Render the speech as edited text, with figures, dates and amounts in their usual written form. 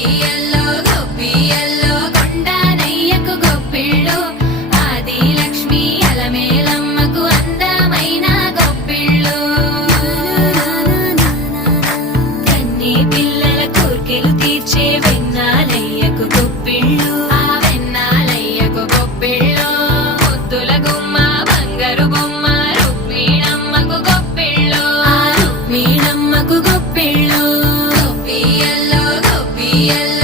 గొప్పియల్లో గొప్పియల్లో కొండానయ్యకు గొప్పిళ్ళు ఆది లక్ష్మి అలమేలమ్మకు అందమైన గొప్పిళ్ళు కన్ని పిల్లల కోర్కెలు తీర్చే వెన్నాలయ్యకు గొప్పిళ్ళు ఆ వెన్నాలయ్యకు గొప్పిళ్ళు ముద్దుల గుమ్మ బంగారు బొమ్మ రుక్మిణమ్మకు గొప్పిళ్ళు ఆ రుక్మిణమ్మకు గొప్పిళ్ళు గొప్పియల్లో గొప్పియల్లో